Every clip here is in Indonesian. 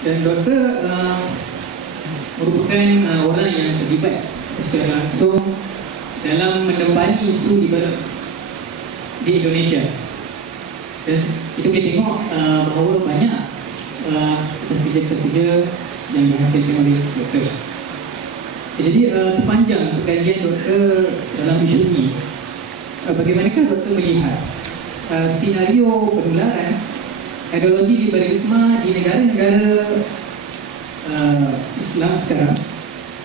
Dan dokter merupakan orang yang terlibat secara langsung dalam mendembani isu liberal di Indonesia. Dan kita boleh tengok bahawa banyak kerja-kerja yang dihasilkan oleh doktor. Jadi sepanjang pengkajian doktor dalam isu ini, bagaimanakah doktor melihat senario penularan ideologi liberalisme di negara-negara Islam sekarang,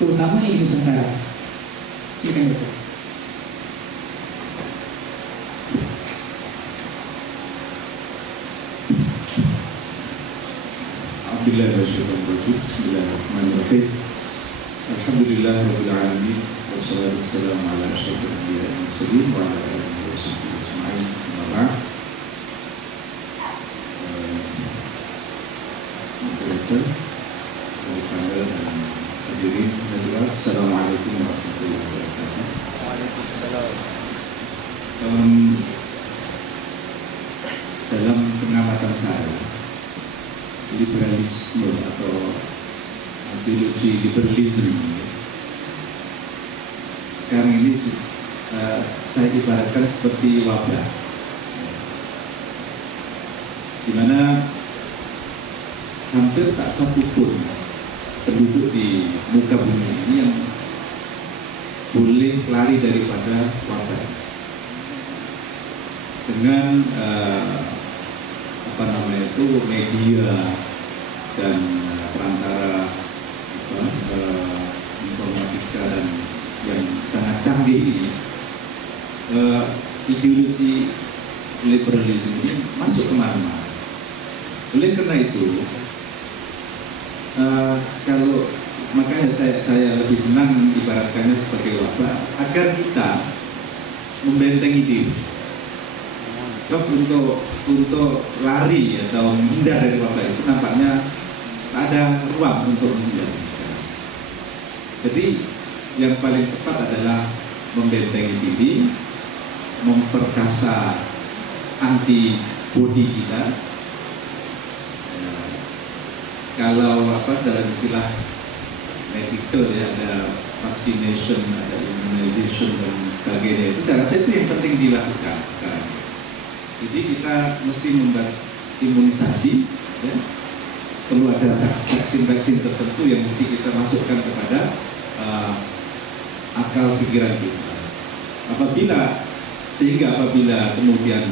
terutama di Nusantara? Silakan doktor. Bismillahirrahmanirrahim. Alhamdulillahirabbil alamin wassalatu wassalamu ala asyrofil anbiya'i wal mursalin wa ala alihi wasahbihi ajma'in. Amma ba'd. Moderator, panel dan hadirin hadirat, assalamualaikum warahmatullahi wabarakatuh. Waalaikumsalam. Dalam pengamatan saya, liberalisme atau ideologi liberalisme sekarang ini saya ibaratkan seperti wabah, di mana hampir tak satu pun penduduk di muka bumi ini yang boleh lari daripada wabah dengan media dan perantara informatika dan yang sangat canggih ini, ideologi liberalisme ini masuk kemana-mana. Oleh karena itu, makanya saya lebih senang ibaratkannya sebagai wabah agar kita membentengi diri. Untuk lari atau menghindar dari wabah itu nampaknya ada ruang untuk menghindar. Jadi yang paling tepat adalah membentengi diri, memperkasa antibodi kita. Kalau dalam istilah medical ya, ada vaccination, ada immunization dan sebagainya. Itu saya rasa itu yang penting dilakukan sekarang. Jadi kita mesti membuat imunisasi, ya. Perlu ada vaksin-vaksin tertentu yang mesti kita masukkan kepada akal pikiran kita. Sehingga apabila kemudian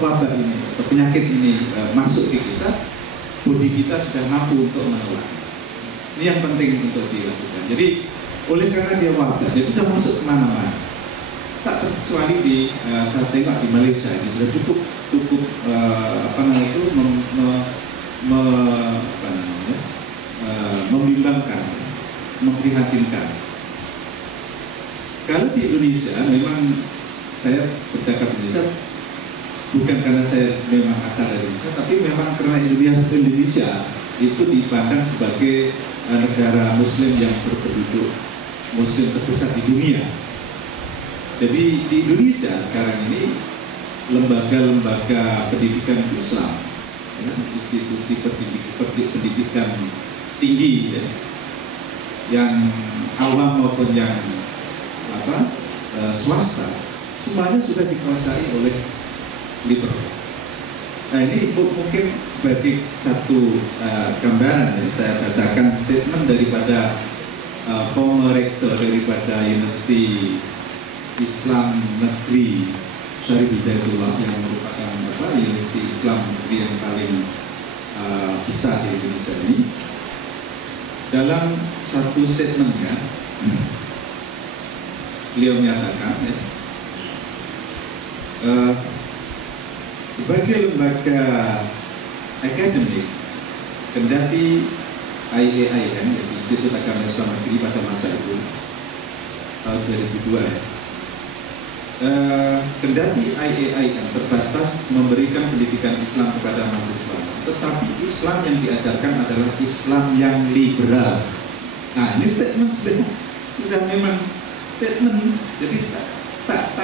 wabah ini atau penyakit ini masuk ke kita, bodi kita sudah mampu untuk menolak. Ini yang penting untuk dilakukan. Jadi oleh karena dia wabah, jadi sudah masuk kemana-mana. Tak terkecuali saya tengok di Malaysia ini sudah cukup membimbangkan, memprihatinkan. Kalau di Indonesia, memang saya bercakap Indonesia bukan karena saya memang asal dari Indonesia, tapi memang karena Indonesia itu dipandang sebagai negara Muslim yang berpenduduk Muslim terbesar di dunia. Jadi di Indonesia sekarang ini lembaga-lembaga pendidikan Islam, ya, institusi pendidikan tinggi, ya, yang awam maupun yang swasta, semuanya sudah dikuasai oleh liberal. Nah ini mungkin sebagai satu gambaran, ya, saya bacakan statement daripada former rektor daripada Universiti Islam Negeri Syarif Hidayatullah, yang merupakan Universiti Islam Negeri yang paling besar di Indonesia ini. Dalam satu statementnya, beliau menyatakan, ya, sebagai lembaga akademik, kendati IAI kan, yaitu Institut Agama Islam Negeri pada masa itu tahun 2002, ya, kendati IAI kan terbatas memberikan pendidikan Islam kepada mahasiswa, tetapi Islam yang diajarkan adalah Islam yang liberal. Nah ini statement sudah memang statement, jadi tak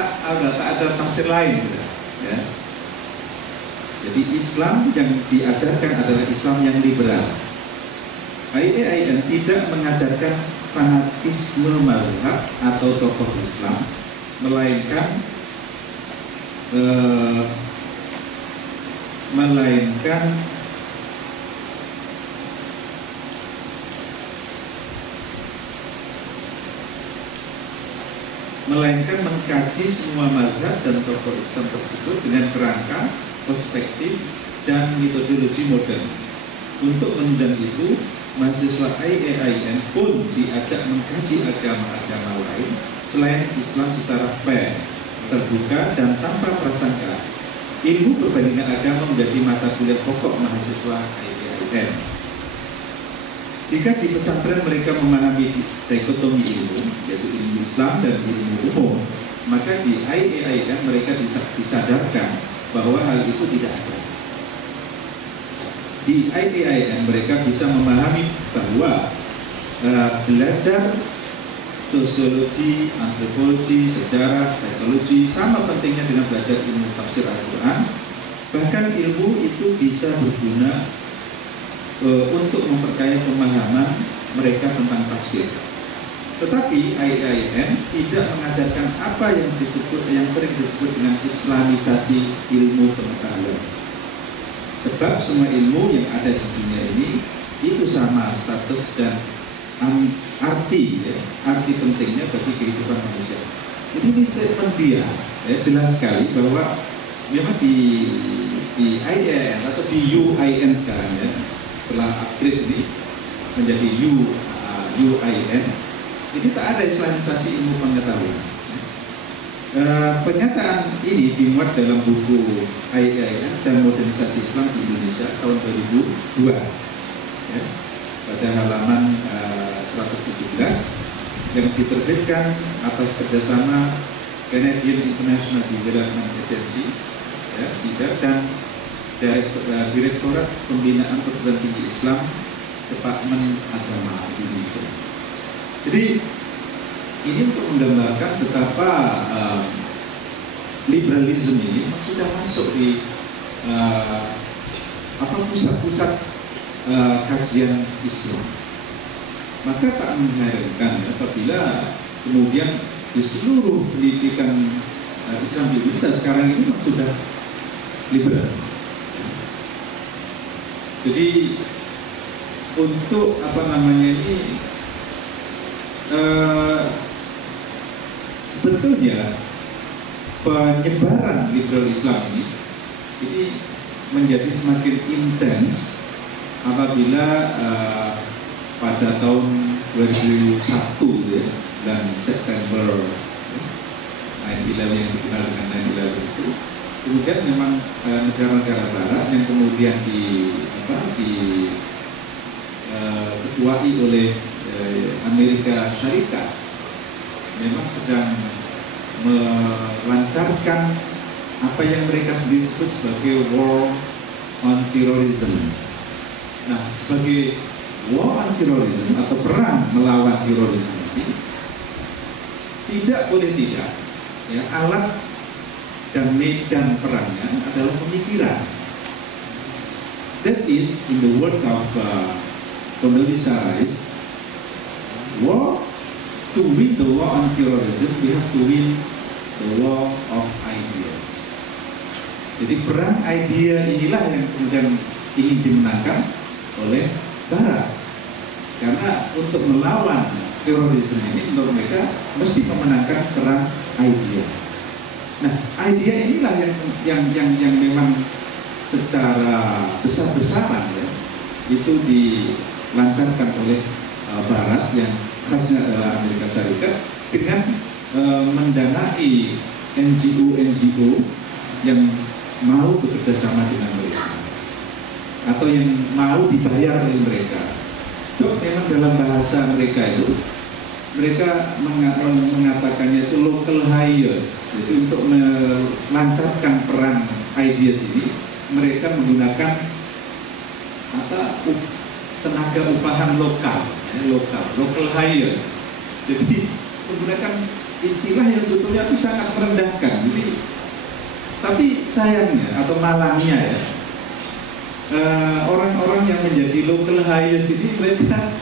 ada tafsir lain, ya. Jadi Islam yang diajarkan adalah Islam yang liberal. IAIN tidak mengajarkan fanatisme mazhab atau tokoh Islam, melainkan mengkaji semua mazhab dan tokoh Islam tersebut dengan kerangka, perspektif, dan metodologi modern. Untuk menunjang itu, mahasiswa IAIN pun diajak mengkaji agama-agama lain selain Islam secara fair, terbuka, dan tanpa prasangka. Ilmu perbandingan agama menjadi mata kuliah pokok mahasiswa IAIN. Jika di pesantren mereka memahami dikotomi ilmu, yaitu ilmu Islam dan ilmu umum, maka di IAIN mereka disadarkan bahwa hal itu tidak ada. Di IAIN mereka bisa memahami bahwa belajar sosiologi, antropologi, sejarah, teknologi sama pentingnya dengan belajar ilmu tafsir Al-Quran. Bahkan ilmu itu bisa berguna untuk memperkaya pemahaman mereka tentang tafsir. Tetapi IAIN tidak mengajarkan apa yang sering disebut dengan Islamisasi ilmu pengetahuan. Sebab semua ilmu yang ada di dunia ini itu sama status dan arti pentingnya bagi kehidupan manusia. Jadi ini statement dia jelas sekali bahwa memang di IAIN atau di UIN sekarang setelah upgrade ini menjadi UIN, ini tak ada Islamisasi ilmu pengetahuan. Pernyataan ini dimuat dalam buku IAIN dan Modernisasi Islam di Indonesia tahun 2002 pada halaman 117 yang diterbitkan atas kerjasama Canadian International Development Agency SIDA dan Direktorat Pembinaan Perguruan Tinggi Islam Departemen Agama Indonesia. Jadi ini untuk menggambarkan betapa liberalisme ini sudah masuk di pusat-pusat kajian Islam. Maka tak mengherankan apabila kemudian di seluruh pendidikan Islam di Indonesia sekarang ini sudah liberal. Jadi untuk sebetulnya penyebaran liberal Islam ini menjadi semakin intens apabila pada tahun 2001 dan September 9/11 yang dikenal dengan 9/11 itu, kemudian memang negara-negara Barat yang kemudian diketuai oleh Amerika Syarikat memang sedang melancarkan apa yang mereka sendiri sebut sebagai war on terrorism. Nah, sebagai war on terrorism atau perang melawan terorisme ini tidak boleh tidak alat dan medan perangnya adalah pemikiran. That is, in the word of Condoleezza Rice, to win the war on terrorism, we have to win the war of ideas. Jadi perang idea inilah yang kemudian ingin dimenangkan oleh Barat. Karena untuk melawan terorisme ini menurut mereka mesti memenangkan perang idea. Nah, idea inilah yang memang secara besar-besaran itu dilancarkan oleh Barat yang khasnya adalah Amerika Serikat dengan mendanai NGO yang mau bekerja sama dengan mereka atau yang mau dibayar oleh mereka. So, memang dalam bahasa mereka itu mereka mengatakannya itu local hires. Jadi untuk melancarkan perang ideas ini mereka menggunakan tenaga upahan lokal, local hires. Jadi menggunakan istilah yang sebetulnya itu sangat merendahkan. Jadi, tapi sayangnya atau malangnya orang-orang yang menjadi local hires ini mereka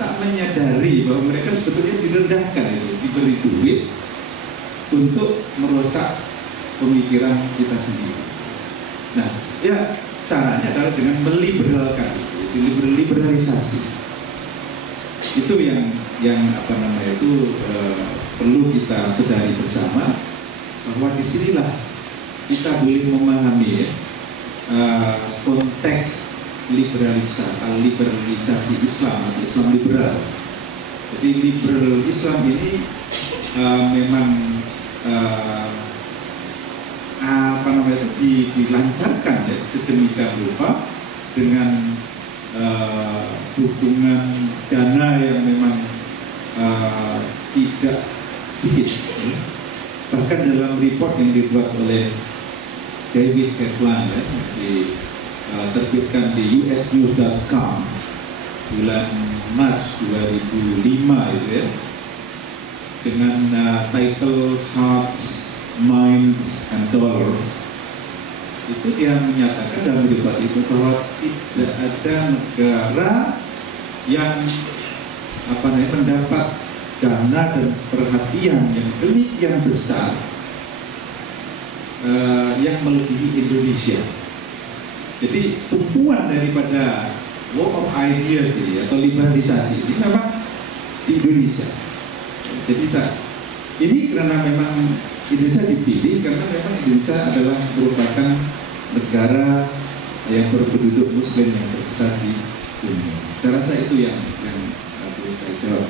tak menyadari bahwa mereka sebetulnya direndahkan itu, diberi duit untuk merusak pemikiran kita sendiri. Nah, ya caranya adalah dengan meliberalkan itu, liberalisasi. Itu yang apa namanya itu perlu kita sadari bersama, bahwa disinilah kita boleh memahami ya, konteks liberalisasi Islam atau Islam liberal. Jadi liberal Islam ini memang apa namanya itu dilancarkan ya sedemikian rupa dengan dukungan dana yang memang tidak sedikit. Bahkan dalam report yang dibuat oleh David Kaplan ya, terbitkan di usnews.com bulan Maret 2005 itu ya, dengan title Hearts, Minds, and Dollars. Itu dia menyatakan dalam debat itu bahwa tidak ada negara yang mendapat dana dan perhatian yang demikian besar yang melebihi Indonesia. Jadi tumpuan daripada war of ideas ini atau liberalisasi ini memang di Indonesia. Jadi ini karena memang Indonesia dipilih karena memang Indonesia adalah merupakan negara yang berpenduduk Muslim yang terbesar di dunia. Saya rasa itu yang perlu saya jawab.